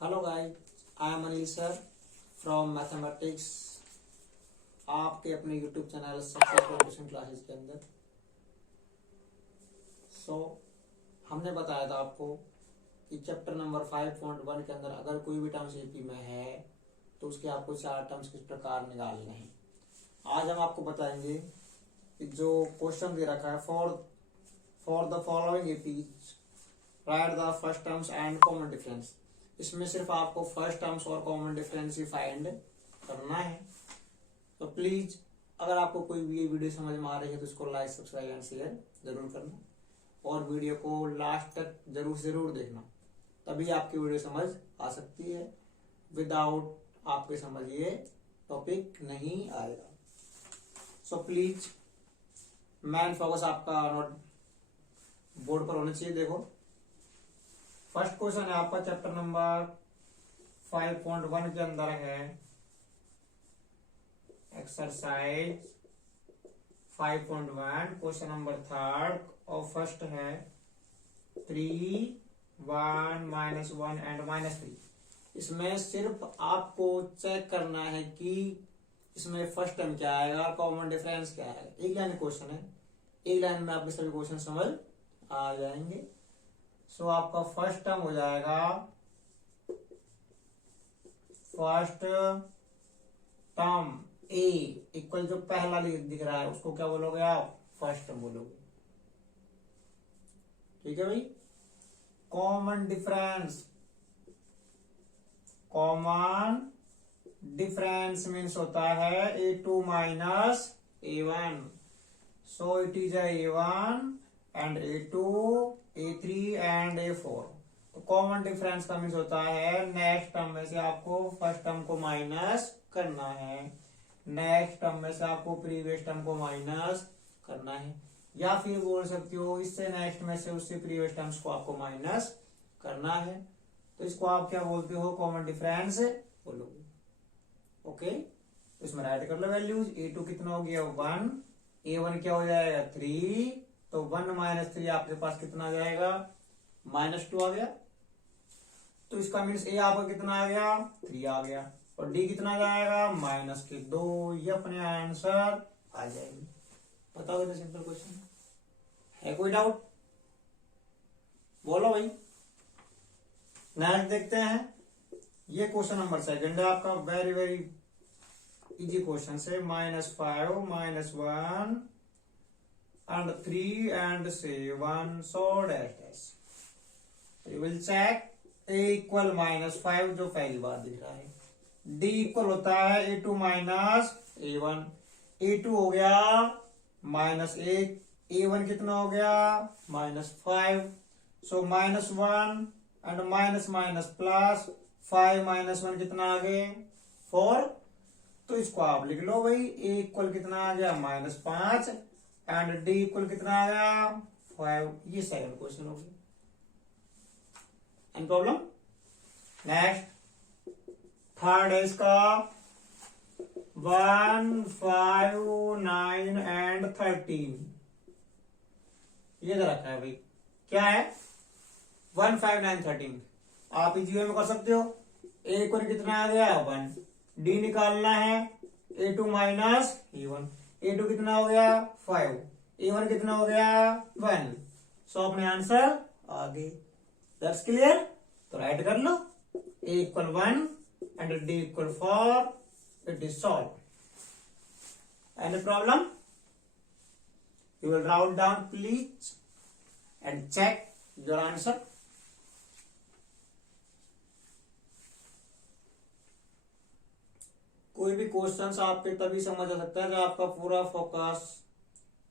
Hello guys, I am Anil sir from mathematics. आपके अपने YouTube channel successful tuition classes के अंदर। हमने बताया था आपको कि चैप्टर नंबर 5.1 के अंदर अगर कोई भी टर्म्स एपी में है तो उसके आपको 4 टर्म्स किस प्रकार निकालने हैं। आज हम आपको बताएंगे कि जो क्वेश्चन दे रखा है for the following APs right the first terms and common difference. इसमें सिर्फ आपको फर्स्ट टर्म्स और कॉमन डिफरेंस ही फाइंड करना है। तो प्लीज अगर आपको कोई भी ये वीडियो समझ में आ रही है तो इसको लाइक, सब्सक्राइब एंड शेयर जरूर करना और वीडियो को लास्ट तक जरूर देखना, तभी आपकी वीडियो समझ आ सकती है। विदाउट आपके समझ ये टॉपिक नहीं आएगा। सो प्लीज मेन फोकस आपका नोट बोर्ड पर होना चाहिए। देखो, फर्स्ट क्वेश्चन है आपका चैप्टर नंबर 5.1 के अंदर है एक्सरसाइज 5.1 क्वेश्चन नंबर 3 और फर्स्ट है 3, 1, -1 एंड -3। इसमें सिर्फ आपको चेक करना है कि इसमें फर्स्ट टर्म क्या आएगा, कॉमन डिफरेंस क्या आएगा। एक लाइन क्वेश्चन है, एक लाइन में आपके सभी क्वेश्चन समझ आ जाएंगे। सो आपका फर्स्ट टर्म हो जाएगा फर्स्ट टर्म ए इक्वल जो पहला दिख रहा है उसको क्या बोलोगे आप, फर्स्ट टर्म बोलोगे। ठीक है भाई। कॉमन डिफरेंस मीन्स होता है A2 minus A1। So it is A1 and A2, A3 and A4। तो कॉमन डिफरेंस का मीन्स होता है नेक्स्ट टर्म में से आपको फर्स्ट टर्म को माइनस करना है, नेक्स्ट टर्म में से आपको प्रीवियस टर्म को माइनस करना है, या फिर बोल सकते हो इससे नेक्स्ट में से उससे प्रीवियस टर्म्स को आपको माइनस करना है। तो इसको आप क्या बोलते हो, कॉमन डिफरेंस बोलोगे। ओके, तो इसमें राइट कर लो वैल्यूज। A2 कितना हो गया 1, A1 क्या हो जाएगा 3, तो 1 - 3 आपके पास कितना आ जाएगा, -2 आ गया। तो इसका मीन्स A आपका कितना आ गया 3 आ गया, और D कितना जाएगा -2। ये अपने आंसर आ जाएंगे। पता होगा सिंपल क्वेश्चन है, कोई डाउट बोलो भाई। नेक्स्ट देखते हैं, ये क्वेश्चन नंबर 2 है आपका। वेरी इजी क्वेश्चन से -5, -1 and 3 and 7, so dash। You will check A equal -5 जो पहली बार दिख रहा है, D इक्वल होता है A2 माइनस A1। A2 हो गया -1, A1 कितना हो गया -5। सो -1 एंड माइनस प्लस 5 -1 कितना आ गए 4। तो इसको आप लिख लो भाई, A इक्वल कितना आ गया -5 एंड D इक्वल कितना आ गया 5। ये सेकंड क्वेश्चन हो गया। एंड प्रॉब्लम नेक्स्ट थर्ड है इसका 1, 5, 9 एंड 13। ये दे रखा है भाई, क्या है 1, 5, 9, 13। आप इजी वे में कर सकते हो। A इक्वल कितना आ गया 1, D निकालना है A2 माइनस A1। A2 कितना हो गया 5, A1 कितना हो गया 1। सो अपने आंसर आ गए। That's clear. तो राइट कर लो, A equal 1 and D equal 4। It is solve. Any problem, you will wrote down please and check your answer. कोई भी क्वेश्चन आपके तभी समझ आ सकता है जब आपका पूरा फोकस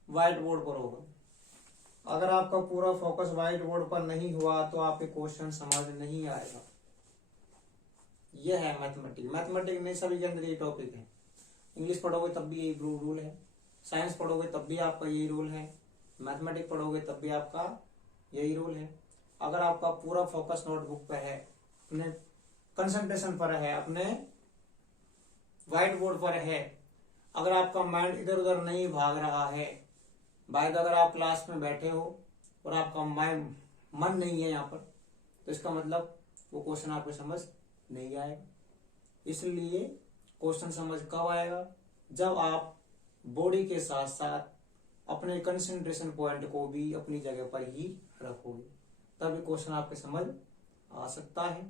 व्हाइट बोर्ड पर होगा। अगर आपका पूरा फोकस व्हाइट बोर्ड पर नहीं हुआ तो आपके क्वेश्चन समझ नहीं आएगा। यह है मैथमेटिक्स नहीं, सभी के अंदर ये टॉपिक है। इंग्लिश पढ़ोगे तब भी यही रूल है, साइंस पढ़ोगे तब भी आपका यही रूल है, मैथमेटिक्स पढ़ोगे तब भी आपका यही रूल है। अगर आपका पूरा फोकस नोटबुक पे है, अपने कंसंट्रेशन पर है, अपने व्हाइट बोर्ड पर है, अगर आपका माइंड इधर उधर नहीं भाग रहा है, बाय अगर आप क्लास में बैठे हो और आपका मन नहीं है यहाँ पर, तो इसका मतलब वो क्वेश्चन आपको समझ नहीं आएगा। इसलिए क्वेश्चन समझ कब आएगा, जब आप बॉडी के साथ साथ अपने कंसंट्रेशन पॉइंट को भी अपनी जगह पर ही रखोगे, तभी क्वेश्चन आपके समझ आ सकता है।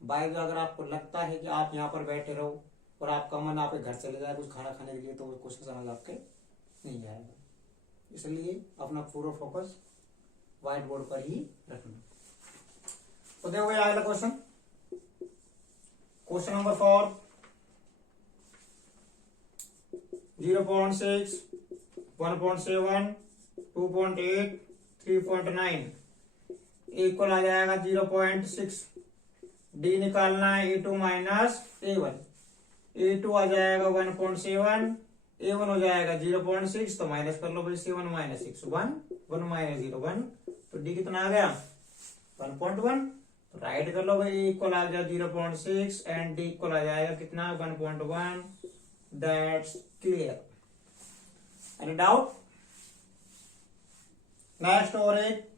बाय अगर आपको लगता है कि आप यहाँ पर बैठे रहो और आपका मन आपके घर चले जाए कुछ खाना खाने के लिए, तो वो क्वेश्चन समझ आपके नहीं आएगा। इसलिए अपना पूरा फोकस व्हाइट बोर्ड पर ही रखना। तो देखो ये अगला क्वेश्चन, क्वेश्चन नंबर 4, 0.6, 1.7, 2.8, 3.9 इक्वल आ जाएगा 0.6। डी निकालना है A2 माइनस A1। A2 आ जाएगा 1.7, A1 हो जाएगा 0.6, तो माइनस कर लो भाई 7 माइनस 6 1, 1 माइनस 0 1, तो डी कितना आ गया 1.1। तो राइट कर लो भाई, इक्वल आ गया 0.6 एंड डी इक्वल आ जाएगा कितना 1.1। That's clear. Any doubt? Next और एक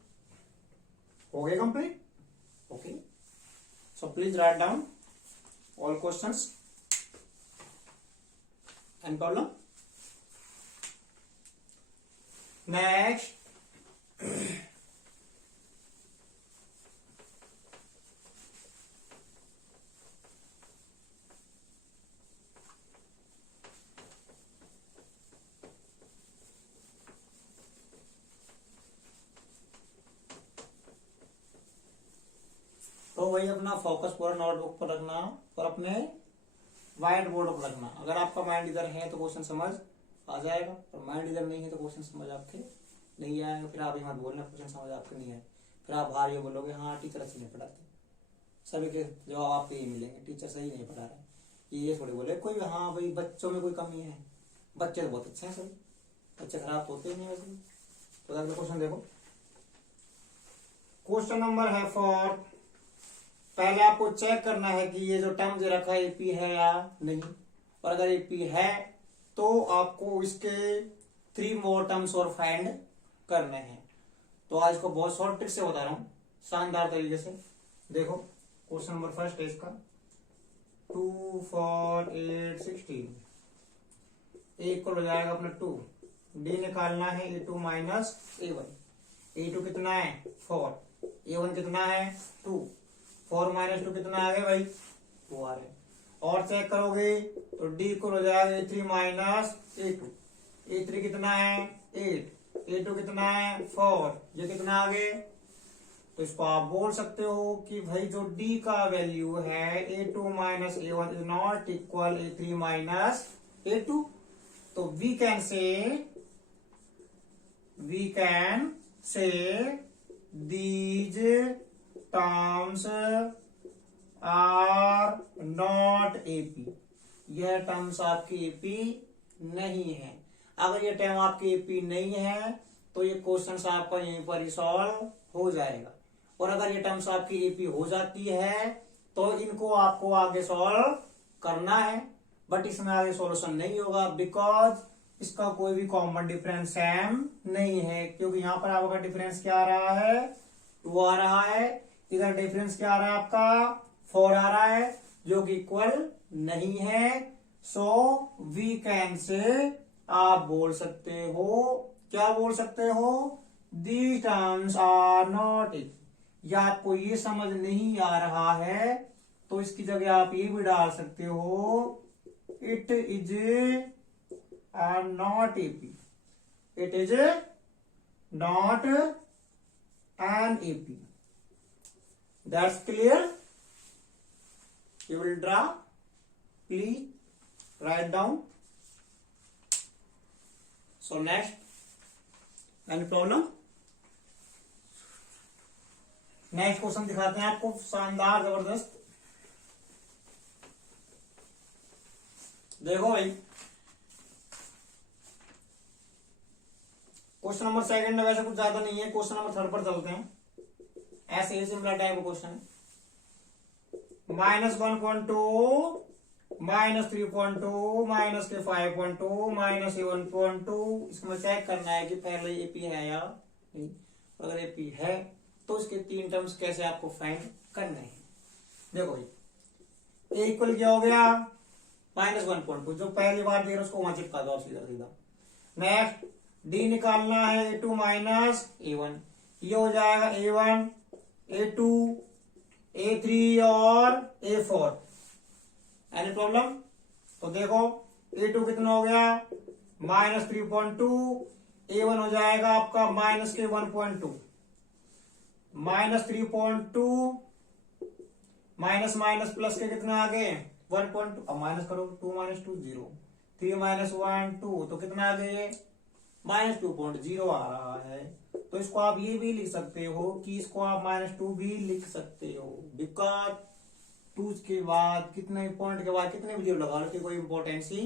हो गया complete. Okay, so please write down all questions and problem. Next, तो वही अपना फोकस पूरा नोटबुक पर रखना और अपने व्हाइट बोर्ड पर रखना। अगर आपका माइंड इधर है तो क्वेश्चन समझ आ जाएगा, और माइंड इधर नहीं है तो क्वेश्चन समझ आपके नहीं आएगा। फिर आप यहाँ बोलना क्वेश्चन समझ आपके नहीं आए, फिर आप बाहर ये बोलोगे हाँ टीचर अच्छे नहीं पढ़ाते। सभी के जवाब आपको ये मिलेंगे, टीचर सही नहीं पढ़ा रहे। ये थोड़ी बोले कोई हाँ भाई बच्चों में कोई कमी है, बच्चे तो बहुत अच्छे हैं सभी, बच्चे खराब होते ही नहीं वैसे। तो अगला क्वेश्चन देखो, क्वेश्चन नंबर है 4। पहले आपको चेक करना है कि ये जो टर्म दे रखा है एपी है या नहीं, और अगर एपी है तो आपको इसके 3 मोर टर्म्स और फाइंड करने हैं। तो आज को बहुत शॉर्ट ट्रिक से बता रहा हूं, शानदार तरीके से। देखो क्वेश्चन नंबर 1 है इसका, 2 4 8 16 इक्वल हो जाएगा अपना 2। डी निकालना है A2 माइनस A1। A2 कितना है 4, A1 कितना है 2, 4 माइनस 2 कितना आ गया भाई 2 आ रहे। और चेक करोगे तो डी इक्वल हो जाएगा A3 माइनस A2। A3 कितना है 8, A2 कितना है 4, ये कितना आ गए। तो इसको आप बोल सकते हो कि भाई जो डी का वैल्यू है A2 minus A1 is not equal A3 minus A2। तो we can say these terms are not AP। यह टर्म्स आपकी AP नहीं है। अगर ये टर्म आपकी AP नहीं है तो ये क्वेश्चन आपका यहीं पर ही सॉल्व हो जाएगा, और अगर ये टर्म्स आपकी AP हो जाती है तो इनको आपको आगे सॉल्व करना है, बट इसमें आगे सॉल्यूशन नहीं होगा बिकॉज इसका कोई भी कॉमन डिफरेंस सेम नहीं है। क्योंकि यहां पर आपका डिफरेंस क्या आ रहा है 2 आ रहा है, इधर डिफरेंस क्या आ रहा है आपका 4 आ रहा है, जो कि इक्वल नहीं है। सो वी कैन से आप बोल सकते हो, क्या बोल सकते हो, the terms are not equal. या आपको ये समझ नहीं आ रहा है तो इसकी जगह आप ये भी डाल सकते हो, it is are not AP। It is not an AP। That's clear? You will draw, please write down। So next, any problem? Next question दिखाते हैं आपको, शानदार जबरदस्त। देखो भाई क्वेश्चन नंबर 2 में वैसे कुछ ज्यादा नहीं है, क्वेश्चन नंबर 3 पर चलते हैं। ऐसे ही सिमिलर टाइप क्वेश्चन है, -1.2 -3.2 माइनस के 5.2 माइनस 1.2। इसमें चेक करना है कि पहले एपी है या नहीं। अगर एपी है तो इसके 3 टर्म्स कैसे आपको फाइंड करने हैं। देखो भाई, ए इक्वल क्या हो गया, -1.2, जो पहली बार दे रहे उसको वहां चिपका दो आप सीधा सीधा। नेक्स्ट डी निकालना है, A2 माइनस A1, ये हो जाएगा A1, A2, A3 और A4। Any problem? तो देखो A2 कितना हो गया, -3.2, A1 हो जाएगा आपका -1.2, -3.2 माइनस माइनस प्लस के कितना आ गए 1.2, अब माइनस करो, 2 - 2 0, 3 - 1 2, तो कितना आ गए -2.0 आ रहा है। तो इसको आप ये भी लिख सकते हो कि इसको आप -2 भी लिख सकते हो, बिकॉज 2 के बाद कितने पॉइंट के बाद कितने भी जीरो लगा लो कोई इंपॉर्टेंस ही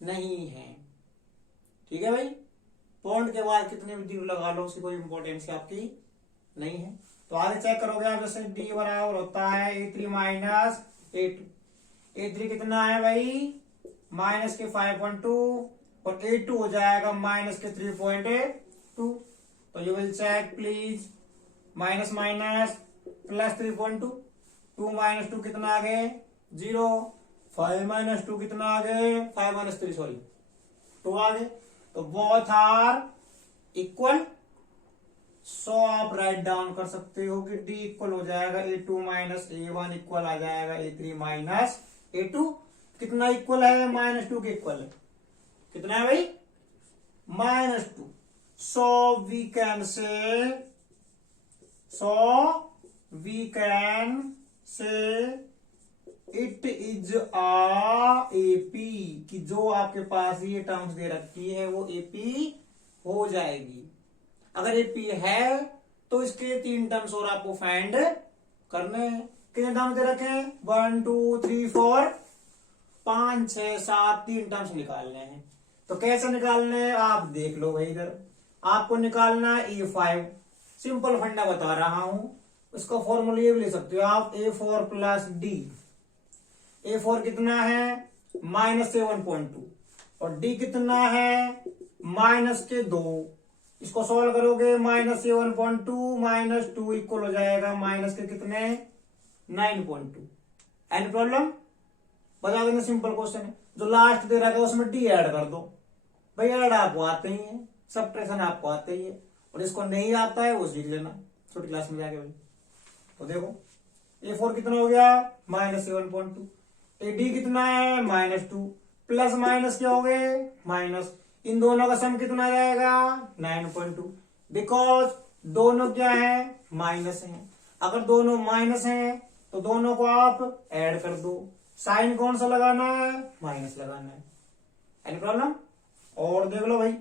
नहीं है। ठीक है भाई, पॉइंट के बाद कितने भी जीरो लगा लो उसकी कोई इंपॉर्टेंस आपकी नहीं है। तो आगे चेक करोगे आप, जैसे डी बराबर होता है A3 माइनस A2, A3 कितना है भाई -5.2 और A2 हो जाएगा -3.2। तो you will check please, minus minus plus 3.2, 2 - 2 कितना आ गए 0, 5 - 2 कितना आ गए 5 - 3 सॉरी 2 आ गए। तो बोथ आर इक्वल, सो आप राइट डाउन कर सकते हो कि डी इक्वल हो जाएगा A2 माइनस A1 इक्वल आ जाएगा A3 माइनस A2। कितना इक्वल है, -2 के इक्वल है, कितना है भाई -2। So we can say it is a AP, कि जो आपके पास ये टर्म्स दे रखी है वो एपी हो जाएगी। अगर एपी है तो इसके 3 टर्म्स और आपको फाइंड करने हैं। कितने टर्म्स दे रखे हैं 1 2 3 4 5 6 7, 3 टर्म्स निकालने हैं। तो कैसे निकालने हैं आप देख लो भाई, इधर आपको निकालना है A5, सिंपल फंडा बता रहा हूं, उसका फॉर्मूला ये भी ले सकते हो आप, A4 प्लस डी। A4 कितना है -7.2 और डी कितना है -2। इसको सॉल्व करोगे -7.2 -2 इक्वल हो जाएगा माइनस के कितने 9.2। Any problem? बता देना, सिंपल क्वेश्चन है। जो लास्ट दे रहा है उसमें डी ऐड कर दो भाई, ऐड आपको आते ही है, सब्ट्रैक्शन आपको आते ही है, और इसको नहीं आता है वो सीख लेना छोटी क्लास में जाके भाई। तो देखो A4 कितना हो गया -7.2, AD कितना है -2, प्लस माइनस क्या हो गए माइनस, इन दोनों का सम कितना जाएगा 9.2, बिकॉज दोनों क्या है माइनस है। अगर दोनों माइनस हैं तो दोनों को आप ऐड कर दो, साइन कौन सा लगाना है माइनस लगाना है। Any problem? और देख लो भाई,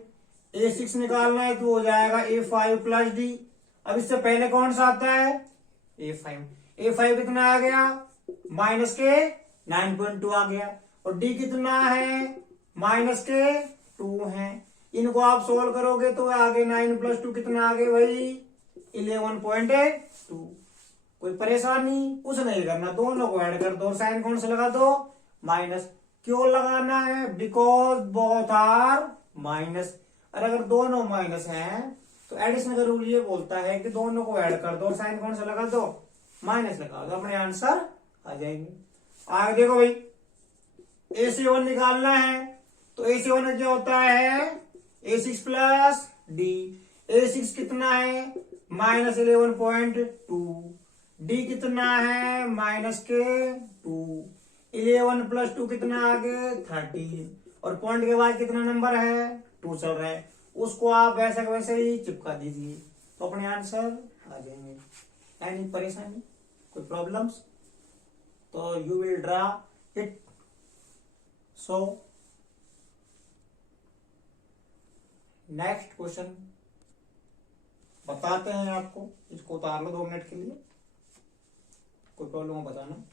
A6 निकालना है तो हो जाएगा A5 प्लस डी। अब इससे पहले कौन सा आता है A5 कितना आ गया माइनस के 9.2 आ गया, और डी कितना है -2 है। इनको आप सोल्व करोगे तो आगे 9 + 2 कितना आ गया भाई 11.2। कोई परेशानी कुछ नहीं करना, दोनों को ऐड कर दो और साइन कौन सा लगा दो माइनस। क्यों लगाना है, बिकॉज बोथ आर माइनस। और अगर दोनों माइनस हैं तो एडिशन का रूल ये बोलता है कि दोनों को ऐड कर दो और साइन कौन सा लगा दो माइनस लगा दो, अपने आंसर आ जाएंगे। आगे देखो भाई, AC1 निकालना है तो AC1 में क्या होता है A6 प्लस डी। A6 कितना है -11.2, डी कितना है -2, 11 + 2 कितना आ गए 13, और पॉइंट के बाद कितना नंबर है 2 चल रहा है, उसको आप वैसे वैसे ही चिपका दीजिए तो अपने आंसर आ जाएंगे। एनी परेशानी कोई प्रॉब्लम्स? तो you will draw it. So next question बताते हैं आपको, इसको उतार लो 2 मिनट के लिए, कोई प्रॉब्लम हो बताना।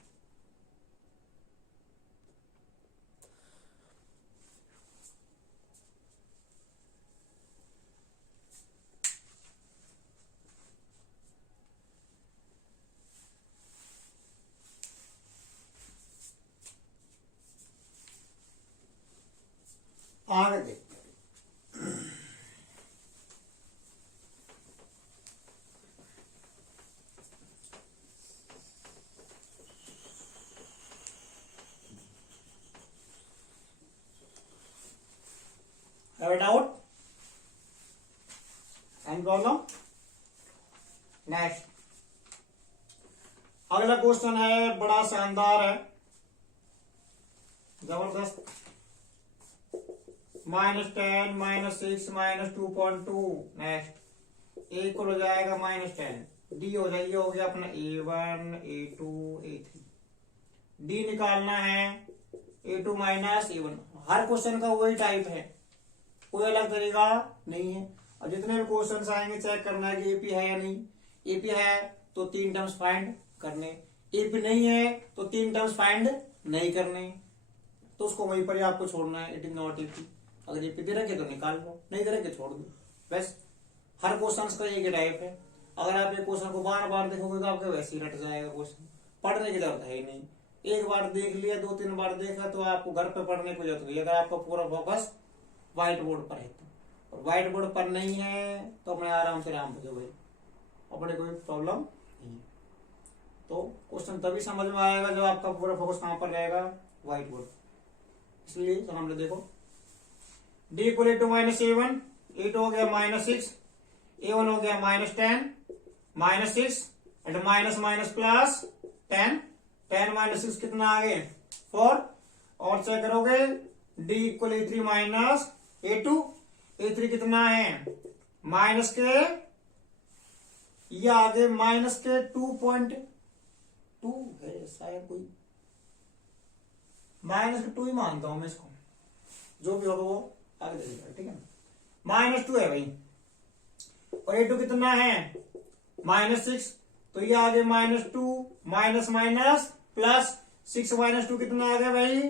आगे देखते हैं। Have doubt? And problem? Next अगला क्वेश्चन है, बड़ा शानदार है, जबरदस्त। -10 -6 -2.2। नेक्स्ट ए इक्वल हो जाएगा -10, डी हो जाइए, हो गया अपना A1 A2 A3। डी निकालना है A2 माइनस A1। हर क्वेश्चन का वही टाइप है, कोई अलग तरीका नहीं है। और जितने भी क्वेश्चंस आएंगे चेक करना है कि एपी है या नहीं। एपी है तो 3 टर्म्स फाइंड करने, एपी नहीं है तो 3 टर्म्स फाइंड नहीं करने, तो उसको वहीं पर ही आपको छोड़ना है। It is not AP. अगर एपी दे रखे तो निकाल लो, नहीं दे रखे छोड़ दो। बस हर क्वेश्चन का एक टाइप है। अगर आप एक क्वेश्चन को बार बार देखोगे तो आपके वैसे ही रट जाएगा क्वेश्चन, पढ़ने की जरूरत है ही नहीं। एक बार देख लिया, 2-3 बार देखा तो आपको घर पे पढ़ने की जरूरत हुई। अगर आपका पूरा फोकस व्हाइट बोर्ड पर है तो, और व्हाइट बोर्ड पर नहीं है तो अपने आराम से राम बजो भाई, अपने कोई प्रॉब्लम नहीं है। तो क्वेश्चन तभी समझ में आएगा जब आपका पूरा फोकस कहां पर रहेगा, व्हाइट बोर्ड। इसलिए तो हमने देखो D equal to -A1, A2 हो गया -6, A1 हो गया -10 -6 एंड माइनस माइनस प्लस 10, 10 -6 कितना आ गए 4। और चेक करोगे D equal A3 minus A2, A3 कितना है माइनस के, ये आगे माइनस के 2.2 है शायद, कोई -2 ही मानता हूं मैं इसको, जो भी होगा वो आगे देखेगा, ठीक है। -2 है भाई, और A2 कितना है -6, तो ये आगे -2 माइनस माइनस प्लस 6 -2 कितना आ गया भाई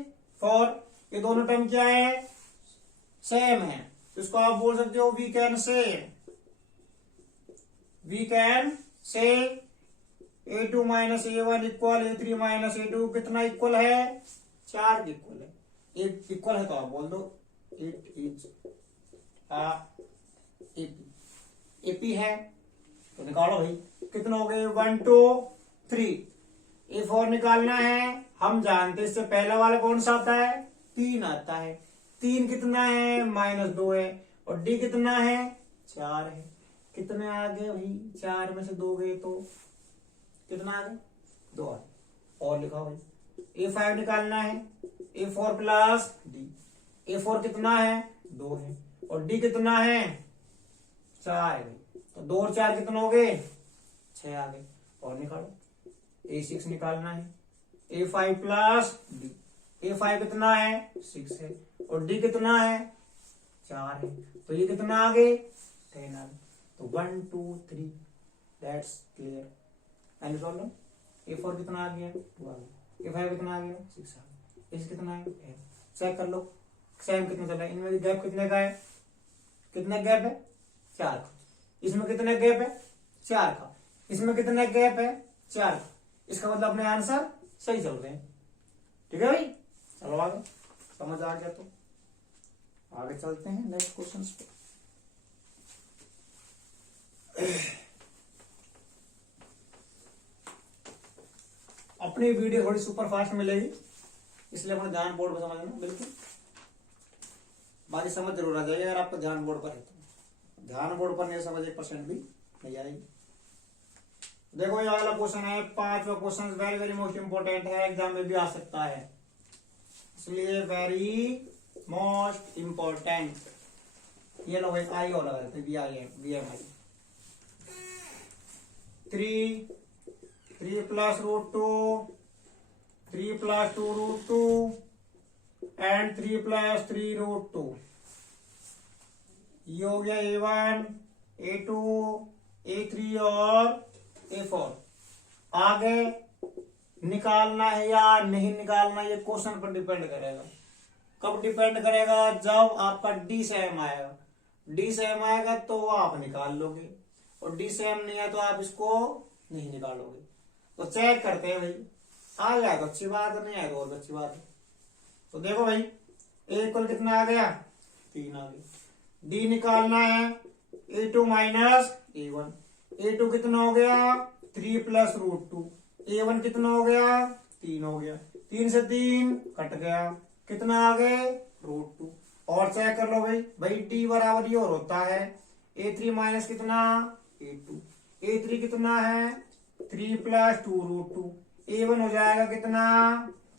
4। ये दोनों टर्म क्या है, सेम है, तो इसको आप बोल सकते हो वी कैन से A2 minus A1 equal A3 minus A2 कितना इक्वल है, 4 इक्वल है। एक इक्वल है तो आप बोल दो इट इज एपी है, तो निकालो भाई कितना हो गए 1 2 3। A4 निकालना है, हम जानते इससे पहला वाला कौन सा आता है 3 आता है। 3 कितना है -2 है, और डी कितना है 4 है। कितने आ गए भाई, 4 में से 2 गए तो कितना आ गए 2 आ गए। और लिखा भाई A5 निकालना है, A4 प्लस डी। A4 कितना है 2 है, और डी कितना है 4 है, तो 2 और 4 कितना हो गए 6 आ गए। और निकालो A6 निकालना है, A5 प्लस डी। A5 कितना है 6 है, और डी कितना है 4 है, तो ये कितना आ गए 10 आ गए। तो 1 2 3 that's clear. And problem A4 कितना आ गया 2 आ गया, A5 कितना आ गया 6 आ गया, इस कितना है 10। चेक कर लो सेम कितना चल रहा है, इनमें गैप कितने का है, कितना गैप है 4 का। इसमें कितना गैप है 4 का, इसमें कितना गैप है 4 का। इसका मतलब अपने आंसर सही चल रहे हैं, ठीक है भाई। चलो आगे, समझ आ गया तो आगे चलते हैं नेक्स्ट क्वेश्चन पे। अपनी वीडियो थोड़ी सुपर फास्ट मिलेगी, इसलिए अपने ध्यान बोर्ड पर समझना बिल्कुल, बाकी समझ जरूर आ जाएगी। अगर आपका ध्यान बोर्ड पर है तो, ध्यान बोर्ड पर नहीं समझ 1% भी नहीं आएगी। देखो ये अगला क्वेश्चन है, 5वां question very very most important है, एग्जाम में भी आ सकता है, इसलिए वेरी मोस्ट इंपोर्टेंट। ये लोग एक आई और लगा देते VMI 3 plus √2 3 plus 2 √2 and 3 plus 3 √2। ये हो गया A1 A2 A3 और A4। आगे निकालना है या नहीं निकालना ये क्वेश्चन पर डिपेंड करेगा। कब डिपेंड करेगा, जब आपका डी सेम आएगा। डी सेम आएगा तो आप निकाल लोगे, और डी सेम नहीं है तो आप इसको नहीं निकालोगे। तो चेक करते हैं भाई, आ जाए तो अच्छी बात है, नहीं आए तो और अच्छी बात है। तो देखो भाई A इक्वल कितना आ गया 3 आ गया। डी निकालना है A2 माइनस A1। A2 कितना हो गया 3 प्लस √2। A1 कितना हो गया 3 हो गया, 3 से 3 कट गया, कितना आ गए √2। और चेक कर लो भाई, डी बराबर ये और होता है A3 माइनस कितना A2, A3 कितना है 3 प्लस 2√2, A1 हो जाएगा कितना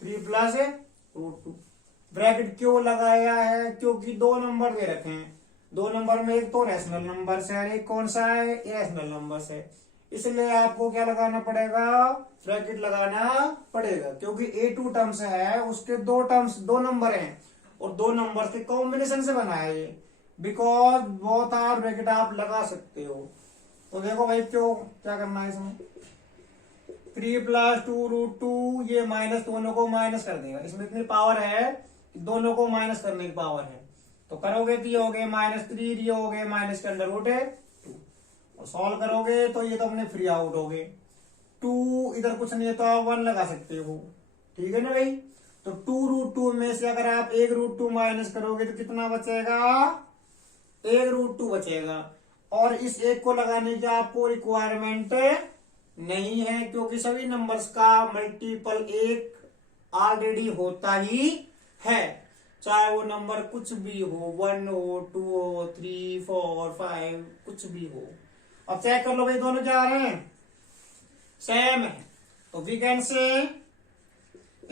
3 प्लस √2। ब्रैकेट क्यों लगाया है, क्योंकि दो नंबर दे रखे हैं, दो नंबर में एक तो रैशनल नंबर है और एक कौन सा है इरेशनल नंबर है, इसलिए आपको क्या लगाना पड़ेगा, ब्रैकेट लगाना पड़ेगा, क्योंकि A2 टर्म्स है उसके दो टर्म्स दो नंबर हैं और दो नंबर के कॉम्बिनेशन से बना है ये, बिकॉज बोथ आर ब्रैकेट आप लगा सकते हो। तो देखो भाई क्यों क्या करना है इसमें, 3 प्लस 2√2 ये माइनस दोनों को माइनस कर देगा, इसमें इतनी पावर है दोनों को माइनस करने की पावर है, तो करोगे तो ये हो गए -3, ये हो गए माइनस के अंडर रूट 2 और सॉल्व करोगे तो ये तो अपने फ्री आउट हो गए, 2 इधर कुछ नहीं है तो आप 1 लगा सकते हो, ठीक है ना भाई। तो 2√2 में से अगर आप 1√2 माइनस करोगे तो कितना बचेगा 1√2 बचेगा, और इस एक को लगाने की आपको रिक्वायरमेंट नहीं है, क्योंकि सभी नंबर्स का मल्टीपल एक ऑलरेडी होता ही है, चाहे वो नंबर कुछ भी हो, 1 हो 2 हो 3 4 5 कुछ भी हो। अब चेक कर लो भाई दोनों क्या आ रहे हैं सेम है, तो वी कैन से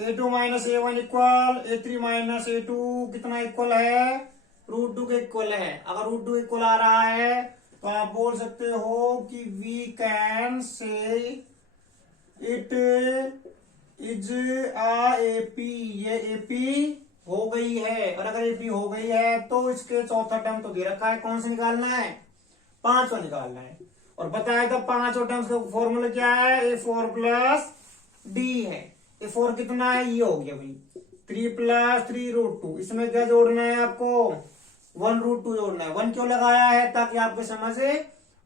A2 minus A1 equal A3 minus A2 कितना इक्वल है √2 के इक्वल है। अगर √2 इक्वल आ रहा है तो आप बोल सकते हो कि we can say it is a AP, ये AP हो गई है, और अगर AP हो गई है तो इसके चौथा टर्म तो दे रखा है, कौन सा निकालना है पांचवा निकालना है, और बताया था पांचों टर्म्स का फॉर्मूला क्या है A4 प्लस D है, A4 कितना है ये हो गया भाई 3 प्लस 3√2, इसमें क्या जोड़ना है आपको 1√2 जोड़ना है। 1 क्यों लगाया है, ताकि आपके समझ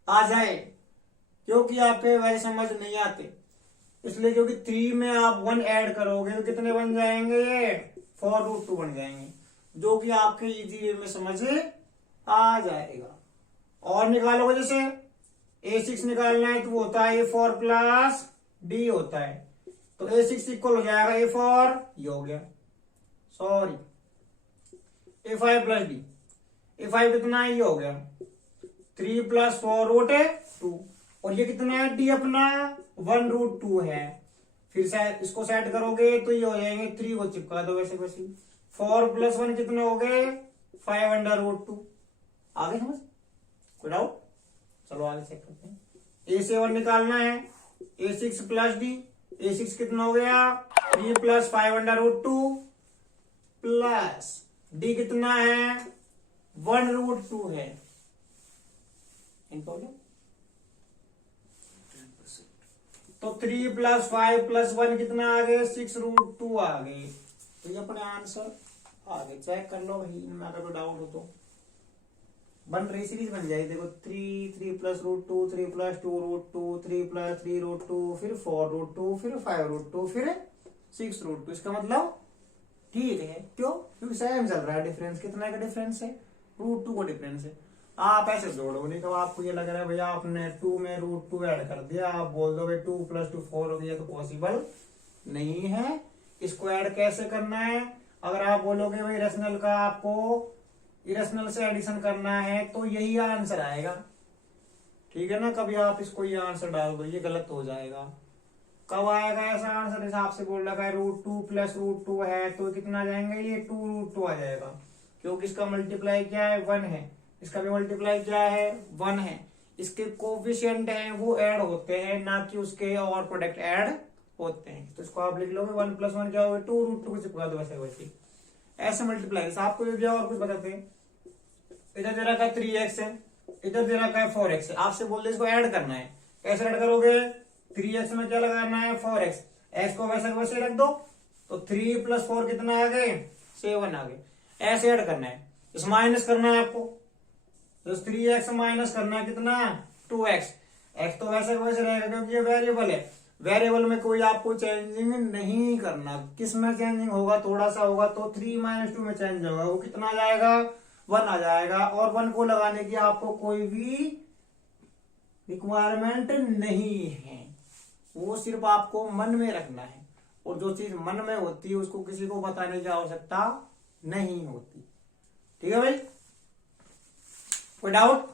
आ जाए, क्योंकि आपके वैसे समझ नहीं आते इसलिए, क्योंकि 3 में आप 1 ऐड करोगे तो कितने बन जाएंगे 4√2 बन जाएंगे, जो कि आपके इजी वे में समझ आ जाएगा। और निकालोगे जैसे A6 निकालना है तो वो होता है A4 प्लस D होता है, तो A6 इक्वल हो जाएगा A4 ये हो गया, sorry A5 plus D, A5 कितना है ये हो गया 3 प्लस 4√2, और ये कितना है D अपना 1√2 है, फिर से इसको सेट करोगे तो ये हो जाएंगे 3 को चिपका दो वैसे वैसे, 4 प्लस 1 कितने हो गए 5√2, आगे समझ कोई डाउट, चलो आगे चेक करते हैं। A7 निकालना है A6 प्लस D, A6 कितना हो गया 3 प्लस 5√2 प्लस D कितना है 1√2 है, तो 3 प्लस 5 प्लस 1 कितना आ गए 6√2 आ गए, तो ये अपने आंसर आ गए। चेक कर लो भाई, इनमें अगर कोई डाउट हो तो बन रही सीरीज बन जाएगी, देखो 3 प्लस √2 3 प्लस 2√2 3 प्लस 3√2 फिर 4√2 फिर 5√2 फिर 6√2, इसका मतलब ठीक है, क्यों क्योंकि सेम चल रहा है, डिफरेंस कितना का डिफरेंस है √2 का डिफरेंस है। आप ऐसे जोड़ो नहीं, कब आपको ये लग रहा है भैया आपने 2 में √2 ऐड कर दिया, आप बोल दो भाई 2 प्लस 2 4 हो गया, तो पॉसिबल नहीं है। इसको ऐड कैसे करना है, अगर आप बोलोगे भाई रेशनल का आपको इरेशनल से एडिशन करना है तो यही आंसर आएगा, ठीक है ना। कभी आप इसको ये आंसर डाल दो ये गलत हो जाएगा, कब आएगा ऐसा आंसर, हिसाब से बोल रखा है √2 प्लस √2 है तो कितना आ जाएंगे ये 2√2 आ जाएगा, क्योंकि इसका मल्टीप्लाई क्या है 1 है, इसका भी मल्टीप्लाई क्या है 1 है, इसके कोफिशिएंट है वो ऐड होते हैं, ना कि उसके और प्रोडक्ट ऐड होते हैं। तो इसको आप लिख लोगे 1 प्लस 1 क्या होगा 2√2 को चिपका दो वैसे वैसे, ऐसे मल्टीप्लाई। आपको ये और कुछ बताते हैं, इधर दे रखा है 3x है, इधर दे रखा है 4x है, आपसे बोल दे इसको ऐड करना है, कैसे ऐड करोगे 3x में क्या लगाना है 4x, x को वैसे वैसे रख दो, तो 3 प्लस 4 कितना आ गए 7 आ गए, ऐसे ऐड करना है। इस माइनस करना है आपको, तो 3x माइनस करना है कितना 2x, x तो वैसे वैसे रहेगा क्योंकि ये वेरिएबल है, वेरिएबल में कोई आपको चेंजिंग नहीं करना। किस में चेंजिंग होगा, थोड़ा सा होगा तो 3 - 2 में चेंज होगा, वो कितना आ जाएगा 1 आ जाएगा, और 1 को लगाने की आपको कोई भी रिक्वायरमेंट नहीं है, वो सिर्फ आपको मन में रखना है, और जो चीज मन में होती है उसको किसी को बताने की आवश्यकता नहीं होती, ठीक है भाई, कोई डाउट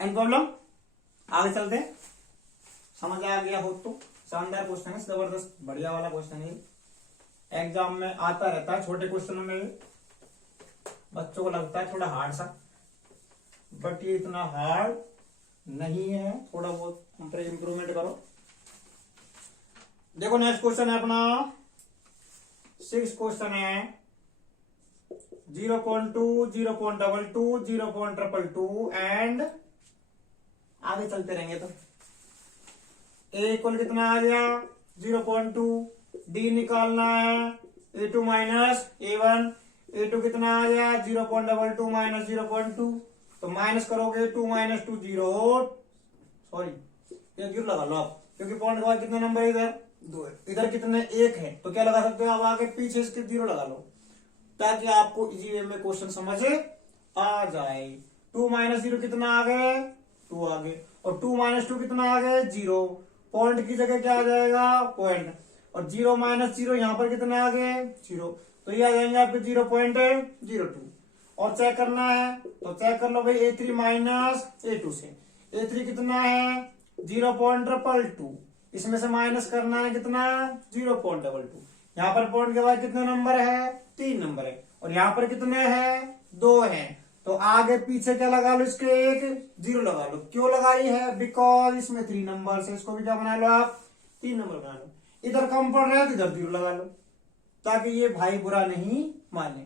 एंड प्रॉब्लम? आगे चलते हैं, समझ आ गया हो तो शानदार क्वेश्चन है, जबरदस्त बढ़िया वाला क्वेश्चन है, एग्जाम में आता रहता है, छोटे क्वेश्चनों में बच्चों को लगता है थोड़ा हार्ड सा, बट ये इतना हार्ड नहीं है, थोड़ा बहुत इंप्रूवमेंट करो। देखो नेक्स्ट क्वेश्चन है अपना 6 क्वेश्चन है 0.2 0.22 0.222 एंड आगे चलते रहेंगे तो ए इक्वल कितना आ गया 0.2, डी निकालना है a2 माइनस a1, a2 कितना आ गया 0.22 माइनस 0.2, तो माइनस करोगे 2 माइनस 2 0, सॉरी ये 0 लगा लो आप, क्योंकि पॉइंट के बाद कितने नंबर इधर 2 है, इधर कितने 1 है, तो क्या लगा सकते हो आप आगे पीछे इसके 0 लगा लो, ताकि आपको इजी वे में क्वेश्चन समझ आ जाए। 2 माइनस 0 कितना आ गए 2 आ गए, और 2 माइनस 2 कितना आ गए 0, पॉइंट की जगह क्या आ जाएगा पॉइंट, और 0 माइनस 0 यहाँ पर कितना आ गए 0, तो ये आ जाएंगे आपके 0.02, और चेक करना है तो चेक कर लो भाई a3 माइनस a2 से, a3 कितना है 0.222, इसमें से माइनस करना है कितना 0.22, यहाँ पर पॉइंट के बाद कितने नंबर है 3 नंबर है, और यहाँ पर कितने हैं 2 है, तो आगे पीछे क्या लगा लो इसके एक 0 लगा लो, क्यों लगाई है बिकॉज इसमें 3 नंबर है, इसको भी क्या बना लो आप 3 नंबर बना लो, इधर कम पड़ रहा है तो इधर 0 लगा लो, ताकि ये भाई बुरा नहीं माने,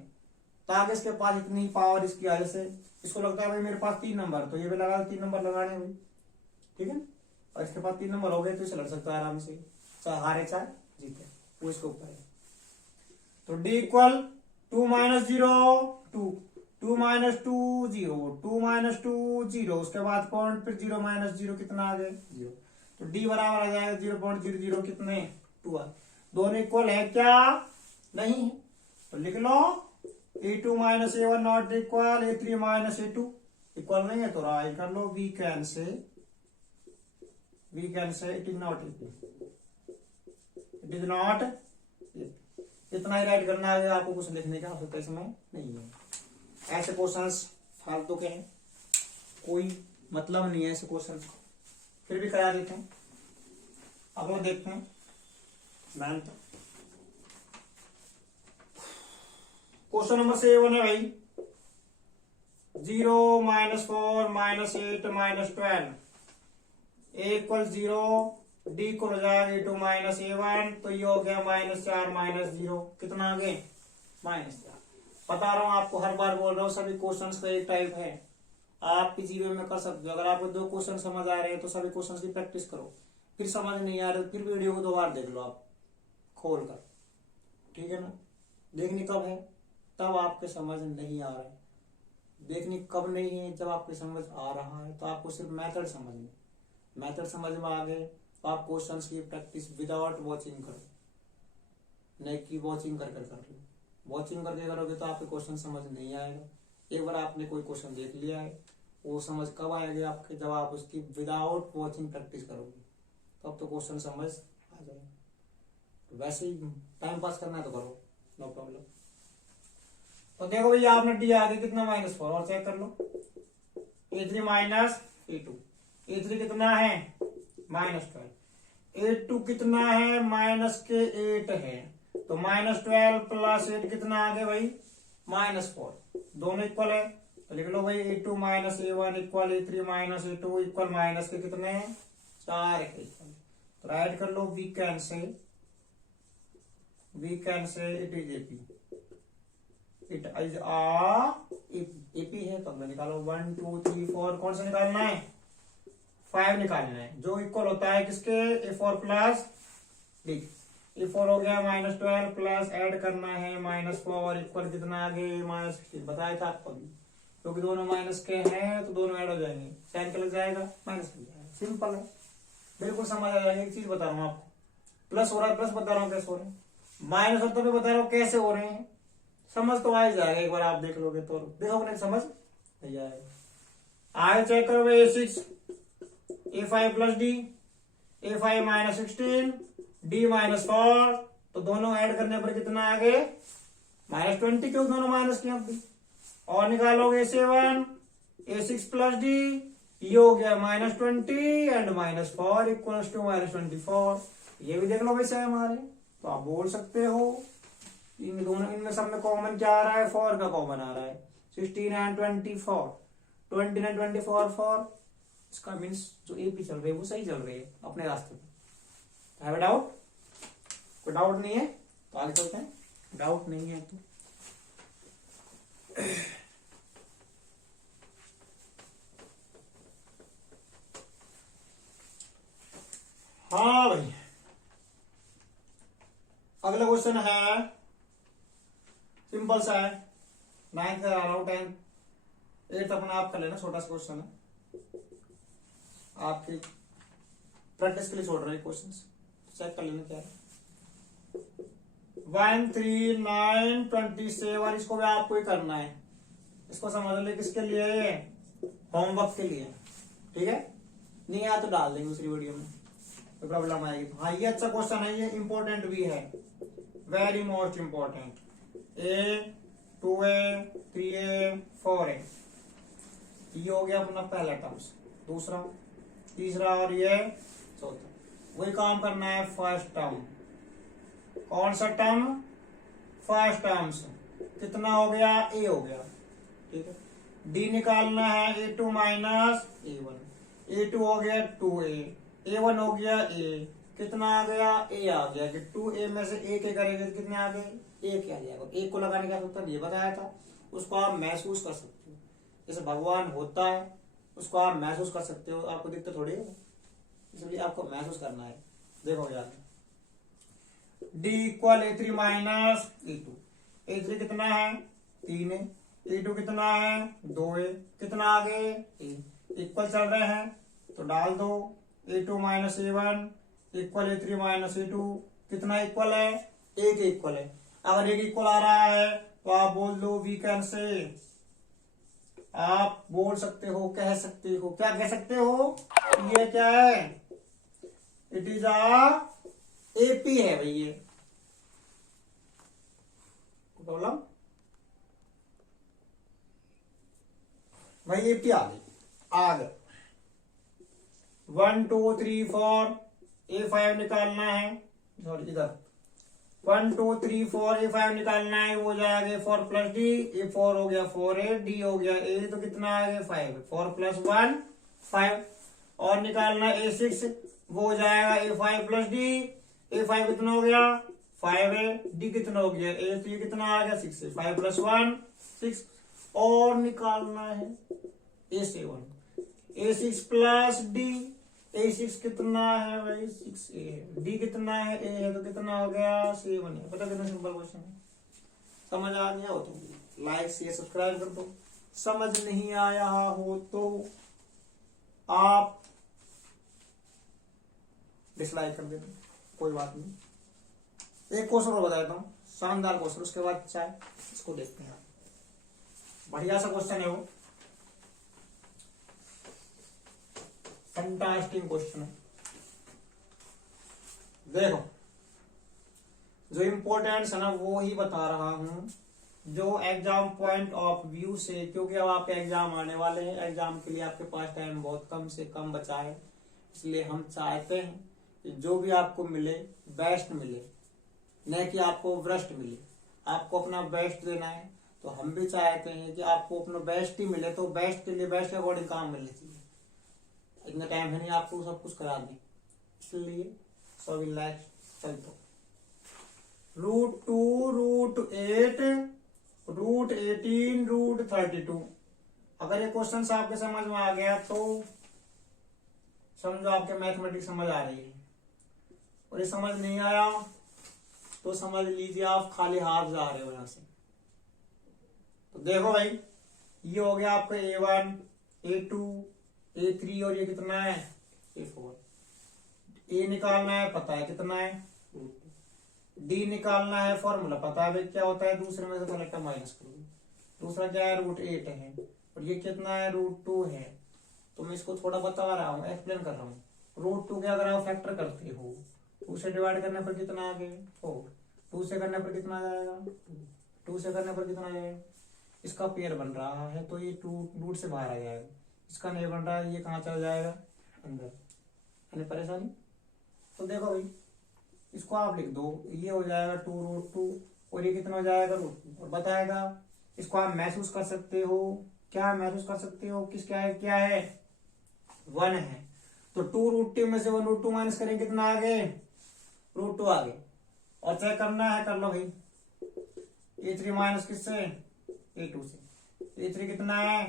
ताकि इसके पास इतनी पावर इसकी वजह से इसको लगता है भाई मेरे पास 3 नंबर, तो ये भी लगा 3 नंबर लगाने भाई, ठीक है, और इसके पास 3 नंबर हो गए तो इसे लड़ सकता है आराम से, चाहे हारे चाहे जीते, वो इसके ऊपर है। तो D equal 2 minus 0 2, 2 minus 2 0, 2 minus 2 0, उसके बाद पॉइंट फिर 0 माइनस 0 कितना आ गए 0, तो डी बराबर आ जाएगा 0.00 कितने 2, दोनों इक्वल है क्या नहीं है, तो लिख लो a2 minus a1 not equal a3 minus a2, equal नहीं है तो राइट कर लो, we can say it is not it is not, इतना ही राइट करना है, आपको कुछ लिखने का आवश्यकता इसमें नहीं है। ऐसे क्वेश्चंस फालतू के हैं, कोई मतलब नहीं है ऐसे क्वेश्चंस को, फिर भी करा देते हैं। अब लोग देखते हैं मैंथ, क्वेश्चन नंबर 7 है भाई 0 minus 4 minus 8 minus 12, a equal 0, D equal हो जाएगा a2 माइनस a1, तो ये हो गया -4 माइनस 0, कितना आ गए -4। बता रहा हूं आपको, हर बार बोल रहा हूँ, सभी क्वेश्चंस का एक टाइप है, आप किसी वे में कर सकते हो, अगर आपको 2 क्वेश्चन समझ आ रहे हैं तो सभी क्वेश्चंस की प्रैक्टिस करो, फिर समझ नहीं आ रहा फिर वीडियो को 2 बार देख लो आप खोल कर, ठीक है ना, देखनी कब है तब आपके समझ नहीं आ रहा है, देखनी कब नहीं है जब आपके समझ आ रहा है, तो आपको सिर्फ मेथड समझना, मेथड समझ में आ गए तो आप क्वेश्चंस की प्रैक्टिस विदाउट वॉचिंग करो, नहीं कि वॉचिंग कर लो, वॉचिंग करके करोगे तो आपके क्वेश्चन समझ नहीं आएगा। एक बार आपने कोई क्वेश्चन देख लिया है, वो समझ कब आएगी आपके, जब आप उसकी विदाउट वॉचिंग प्रैक्टिस करोगे, तब तो क्वेश्चन समझ आ जाएगा। वैसे ही टाइम पास करना है तो करो, नो प्रॉब्लम। तो देखो भैया आपने डी आगे कितना -4, और चेक कर लो a3 माइनस a2, a3 कितना है -12, a2 कितना है -8 है, तो -12 प्लस 8 कितना आ गया भाई -4, दोनों इक्वल है, तो लिख लो भाई a2 minus a1 equal a3 minus a2 equal minus के कितने 4 के इक्वल, तो राइट कर लो we can say it is AP, it is AP है, तो निकालो 1 2 3 4, कौन सा निकालना है 5 निकालना है, जो इक्वल होता है किसके a4 प्लस b, a4 हो गया -12 प्लस ऐड करना है -4 इक्वल कितना आगे -16, बताया था आपको अभी, क्योंकि दोनों माइनस के हैं तो दोनों ऐड हो जाएंगे, साइन के लग जाएगा माइनस लग जाएगा, सिंपल है, बिल्कुल समझ आ जाएगा। एक चीज बता रहा हूँ आपको, प्लस हो रहा है प्लस बता रहा हूँ कैसे हो रहे हैं, माइनस होता भी बता रहा हूँ कैसे हो रहे हैं, समझ तो आ ही जाएगा, एक बार आप देख लोगे तो देखोगे नहीं समझ नहीं आएगा। आगे चेक करोगे a6 a5 plus D, a5 -16 d -4, तो दोनों ऐड करने पर कितना आ गए -20, क्यों दोनों माइनस किया, और निकालोगे A7 A6 प्लस डी, ये हो गया -20 एंड -4 इक्वल्स टू -24। ये भी देख लो वैसे हमारे, तो आप बोल सकते हो इन दोनों, इनमें सब में कॉमन क्या आ रहा है, 4 का कॉमन आ रहा है। 16 एंड 24, 20 एंड 24 4, इसका मीन्स जो AP चल रही है वो सही चल रही है अपने रास्ते पे। Have a doubt? कोई डाउट नहीं है तो आगे चलते हैं। डाउट नहीं है तो हाँ भाई, अगला क्वेश्चन है सिंपल सा है, 9th का आ रहा हूं, 10th 8th अपना आप कर लेना, छोटा सा क्वेश्चन है, आपकी प्रैक्टिस के लिए छोड़ रहे हैं क्वेश्चन, चेक कर लेना क्या है। 1 3 9 27, इसको भी आपको ही करना है, इसको समझ ले किसके लिए, होमवर्क के लिए, ठीक है। नहीं आया तो डाल देंगे दूसरी वीडियो में, कोई प्रॉब्लम आएगी तो। हाँ ये अच्छा क्वेश्चन है, ये इंपॉर्टेंट भी है, very most important. A 2A 3A 4A, ये हो गया अपना पहला टर्म्स, दूसरा, तीसरा और ये चौथा। वही काम करना है फर्स्ट टर्म। कौन सा टर्म? First terms. कितना हो गया? A हो गया, ठीक है। D निकालना है A2 माइनस A1, A2 हो गया 2A, A1 हो गया A, कितना आ गया? A आ गया, कि 2A में से A के करेंगे तो कितने आ गए? A के आ जाएगा। A को लगाने का सूत्र ये बताया था, उसको आप महसूस कर सकते हो, जैसे भगवान होता है उसको आप महसूस कर सकते हो, आपको दिक्कत थोड़ी है, इसलिए आपको महसूस करना है। देखो यार, D equal A3 minus A2, A3 कितना है? 3A, A2 कितना है? 2A, कितना आ गए? A, इक्वल चल रहे हैं तो डाल दो, A2 minus A1 equal A3 minus A2, कितना इक्वल है? A के इक्वल है। अगर एक इक्वल आ रहा है तो आप बोल दो वी कैन से, आप बोल सकते हो, कह सकते हो, क्या कह सकते हो? ये क्या है? इट इज अ AP है भाई, ये प्रॉब्लम भाई, AP आ गई, आ गए। 1 2 3 4 A5 निकालना है, सॉरी इधर 1 2 3 4 A5 निकालना है, वो जाएगा 4 प्लस D, A4 हो गया 4A, D हो गया A, तो कितना आ गया? 5, 4 प्लस 1 5। और निकालना A6, वो हो जाएगा A5 प्लस D, A5 कितना हो गया? 5A, D कितना हो गया? A, तो ये कितना आ गया? 6A, 5 plus 1 6। और निकालना है A7, A6 plus D, A6 कितना है भाई? 6A है, D कितना है? A है, तो कितना हो गया? 7 है। पता कितना सिंपल क्वेश्चन है। समझ आ गया हो तो लाइक शेयर सब्सक्राइब कर दो, समझ नहीं आया हो तो आप डिसलाइक कर देना, कोई बात नहीं। एक क्वेश्चन और बताता हूँ, शानदार क्वेश्चन, उसके बाद चाहे इसको देखते हैं। बढ़िया सा क्वेश्चन है वो, फैंटास्टिक क्वेश्चन है। देखो जो इम्पोर्टेंस है ना वो ही बता रहा हूं, जो एग्जाम पॉइंट ऑफ व्यू से, क्योंकि अब आपके एग्जाम आने वाले हैं, एग्जाम के लिए आपके पास टाइम बहुत कम से कम बचा है, इसलिए हम चाहते हैं कि जो भी आपको मिले बेस्ट मिले, न कि आपको वर्स्ट मिले। आपको अपना बेस्ट देना है, तो हम भी चाहते हैं कि आपको अपना बेस्ट ही मिले, तो बेस्ट के लिए बेस्ट के अकॉर्डिंग काम मिलना चाहिए। इतना टाइम है नहीं आपको सब कुछ करा दें, इसलिए सब लाइक चल दो। √2 √8 √18 √32, अगर ये क्वेश्चन आपके समझ में आ गया तो समझो आपके मैथमेटिक्स समझ आ रही है, और ये समझ नहीं आया तो समझ लीजिए आप खाली हाथ जा रहे हो यहां से। तो देखो भाई, ये हो गया आपका A1 A2 A3, और ये कितना है? A4। A निकालना है, पता है कितना है? D निकालना है, फॉर्मूला पता है भाई क्या होता है, दूसरे में से पहले माइनस करो। दूसरा क्या है? √8 है, और ये कितना है? √2 है। तो मैं इसको थोड़ा बता रहा हूँ, एक्सप्लेन कर रहा हूँ। √2 के अगर आप फैक्टर करते हो, 2 से डिवाइड करने पर कितना आ गया? 4, 2 से करने पर कितना आ जाएगा? 2 से करने पर कितना आ जाएगा? इसका पेयर बन रहा है तो ये रूट से बाहर आ जाएगा, इसका नहीं बन रहा है, ये कहाँ चला जाएगा अंदर, है परेशानी। तो देखो भाई इसको आप लिख दो, ये हो जाएगा 2√2 और ये कितना हो जाएगा √2 और बताएगा। इसको आप महसूस कर सकते हो, क्या महसूस कर सकते हो, किस क्या है 1 है। तो 2√2 में से 1√2 माइनस करेंगे कितना आगे √2 आगे, और चेक करना है कर लो भाई। A3 माइनस किससे A2 से, A3 कितना है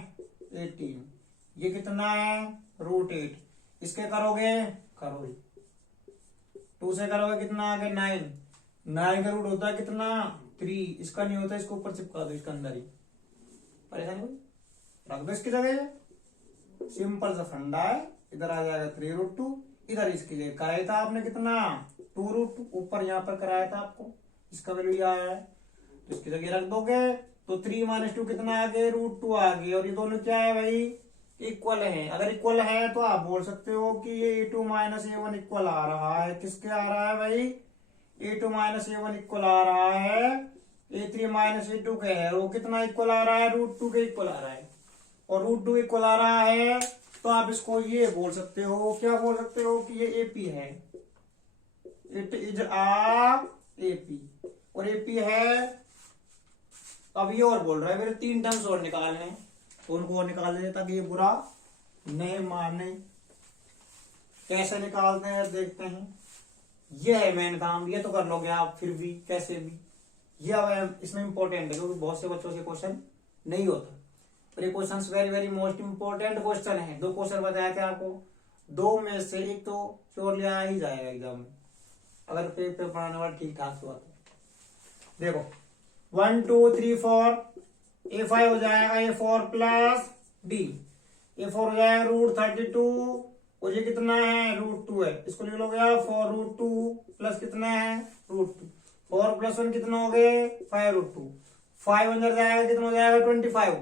18, ये कितना है √8, इसके करोगे करो 2 से करोगे कितना आगे 9, 9 का रूट होता है कितना 3, इसका नहीं होता, इसको ऊपर चिपका दो इसके अंदर ही, परेशानी कोई रख दो इसकी जगह, सिंपल सा फंडा है। इधर आ जाएगा 3√2, इधर इसके लिए कराया था आपने कितना 2√2, ऊपर यहाँ पर कराया था आपको, इसका वैल्यू ये आया है तो इसकी जगह रख दोगे। तो 3 - 2 कितना आ गए √2 आ गए, और ये दोनों क्या है भाई इक्वल है। अगर इक्वल है तो आप बोल सकते हो कि ये A2 - A1 इक्वल आ रहा है, किसके आ रहा है भाई A2 - A1 इक्वल आ रहा है A3 - A2 के है, वो कितना इक्वल आ रहा है √2 के इक्वल आ रहा है, और √2 इक्वल आ रहा है तो आप इसको ये बोल सकते हो, क्या बोल सकते हो कि ये AP है, इट इज आ AP, और AP है। अब ये और बोल रहा है मेरे 3 टर्म्स और निकालने हैं, तो उनको और निकाल देते ताकि ये बुरा नहीं माने। कैसे निकालते हैं देखते हैं, ये है मेन काम, ये तो कर लोगे आप फिर भी कैसे भी, ये अब इसमें इंपॉर्टेंट है क्योंकि बहुत से बच्चों से क्वेश्चन नहीं होता, और ये question very very most important question है। 2 क्वेश्चन बताया थे आपको, 2 में से एक तो श्योरली आ ही जाएगा एग्जाम में, अगर पेपर पढ़ाने वाला ठीक ठाक से हुआ तो। देखो 1 2 3 4, A5 हो जाएगा A4 प्लस D, A4 हो जाएगा √32, और ये कितना है √2 है, इसको लिख लोगे आप 4√2 प्लस कितना है √2, 4 + 1 कितना हो गए 5√2, 5 अंदर जाएगा कितना हो जाएगा 25,